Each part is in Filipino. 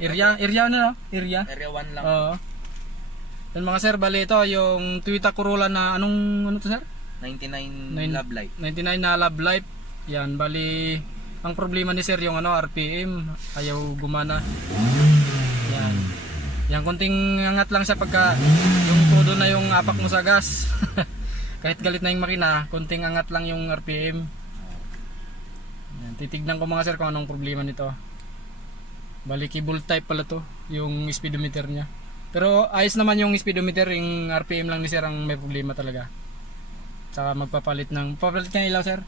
Area ano? Area? Area 1 lang. Oo. Yan mga sir, bali ito yung Toyota Corolla na ano to sir? 99 Love Life. 99 na Love Life. Yan, bali ang problema ni sir yung RPM, ayaw gumana. Yan. Yan, konting angat lang siya pagka yung todo na yung apak mo sa gas. Kahit galit na yung makina, konting angat lang yung RPM. Yan, titignan ko mga sir kung anong problema nito. Bali cable type pala to, yung speedometer niya. Pero ayos naman yung speedometer, yung RPM lang ni sir ang may problema talaga. Saka papalit ka ng ilaw sir?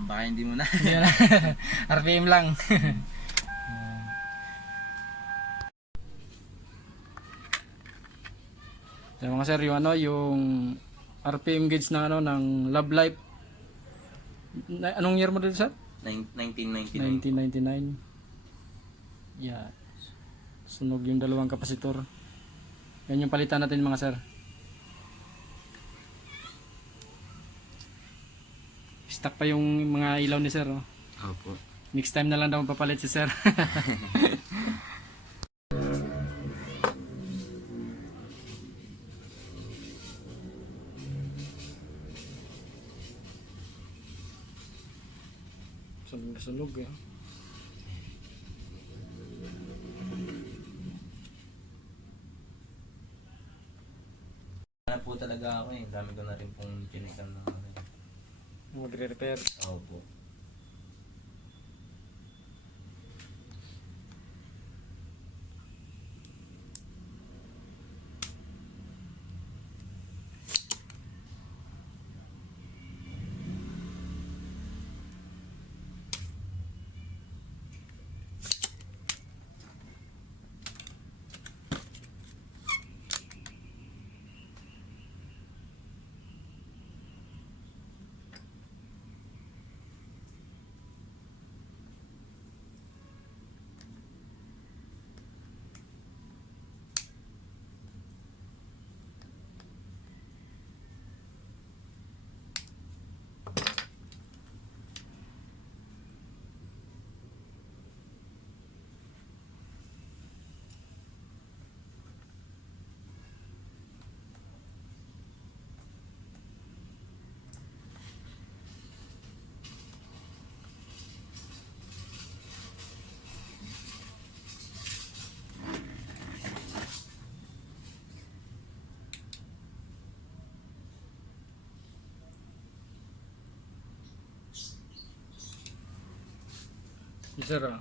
Baka hindi mo na. RPM lang. Yung mga sir, yung yung RPM gauge ng Love Life. Anong year mo dito sir? 1999. 1999. Yeah. Sunog yung dalawang kapasitor. Yan yung palitan natin mga sir. Stock pa yung mga ilaw ni sir. Oh. Opo. Next time na lang daw papalit si sir. Sunog eh. Ano po talaga ako eh. Dami ko na rin pong chinikan na Magre-repair. Opo. Yes, sir. Wala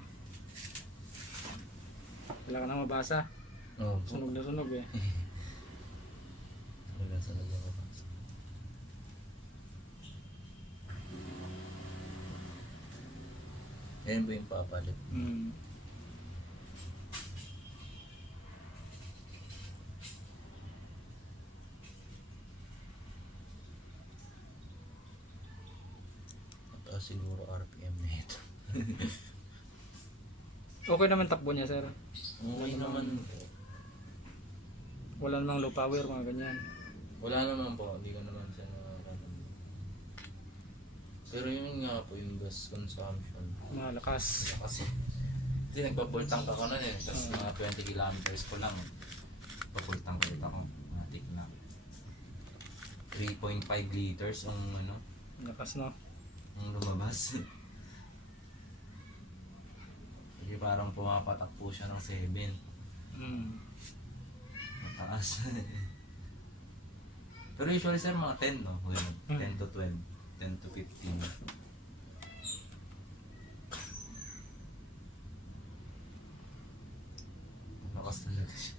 ka na mabasa. Opo. Sunog na sunog eh. Wala sa lagaw. Yan po yung papalit. Mataas siguro RPM na ito. Okay naman takbo niya sir. Okay naman po. Wala namang low power mga ganyan. Wala naman po. Hindi ko naman siya nakakaroon. Pero yun nga po yung gas consumption. Malakas. Kasi nagpapultang ka ko nun eh. Tapos mga 20 kilometers ko lang. Papultang ko ulit ako. Matik na. 3.5 liters ang Malakas no. ang lumabas. Kasi parang pumapatak po siya ng 7. Mataas. Pero usually sir mga 10 no? 10 to 12. 10 to 15. Malakas talaga siya.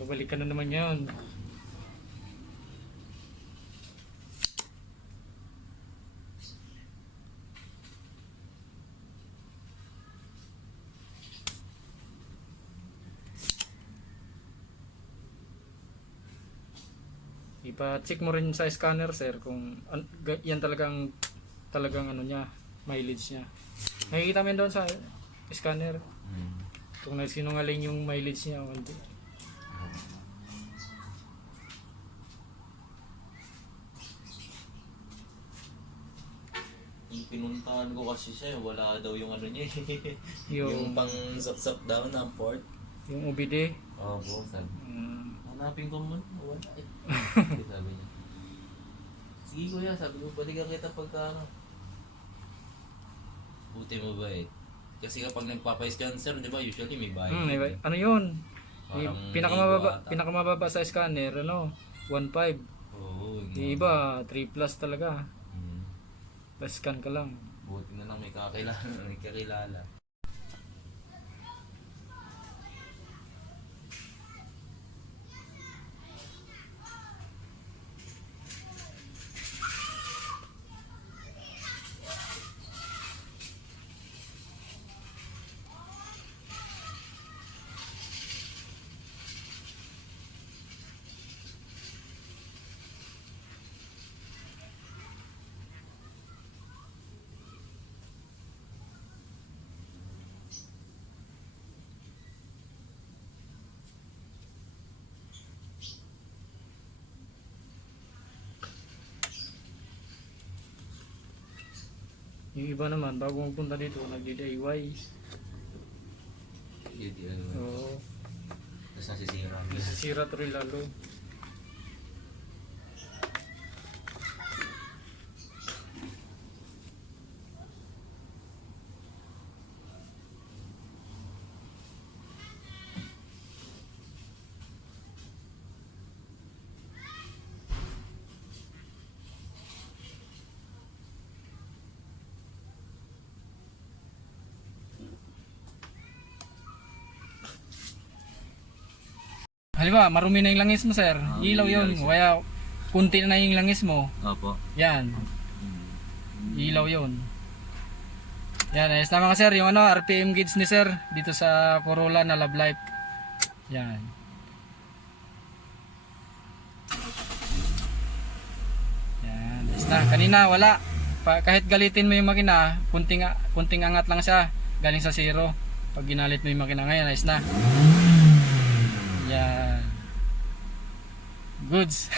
Babalik ka na naman yun. Ipa-check mo rin sa scanner sir kung yan talagang ano niya, mileage niya. Makikita mo yun doon sa scanner kung nagsinungaling yung mileage niya o hindi. pinuntahan ko kasi siya, wala daw yung ano niya eh. Yung- yung pang saksak daw na port. Yung OBD. Opo, sabi. Hanapin ko muna, wala eh. Sabi niya. Sige kuya, sabi ko, balikan kita pagka ano. Buti mo ba eh. Kasi kapag nagpapa-scan sir, di ba, usually may bayad. Ano yun? Parang Pinakamababa, libo ata. pinakamababa sa scanner, 1.5. Oo, Yung iba, 3 plus talaga. Hmm. Pa-scan ka lang. Buti na lang may kakilala, may kakilala. Yung iba naman, bago magpunta dito, nagdi-DIY. Yun, ano. Oo. Tapos nasisira niya. Nasisira tuloy lalo. Halimbawa, marumi na yung langis mo, sir. Ilaw yun. Kaya, kunti na yung langis mo. Opo. Yan. Ilaw yun. Yan, ayos na mga sir. Yung ano, RPM gauge ni sir. Dito sa Corolla na Love Life. Yan. Yan. Ayos na. Kanina, wala. Kahit galitin mo yung makina, kunting angat lang siya. Galing sa zero. Pag ginalit mo yung makina ngayon, ayos na. Yan. Goods.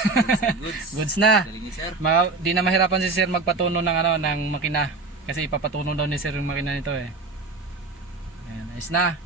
Goods. Goods na. Galing ni sir. Di na mahirapan si sir magpatuno ng ano ng makina kasi ipapatuno daw ni sir yung makina nito eh. Ayan, ayos na.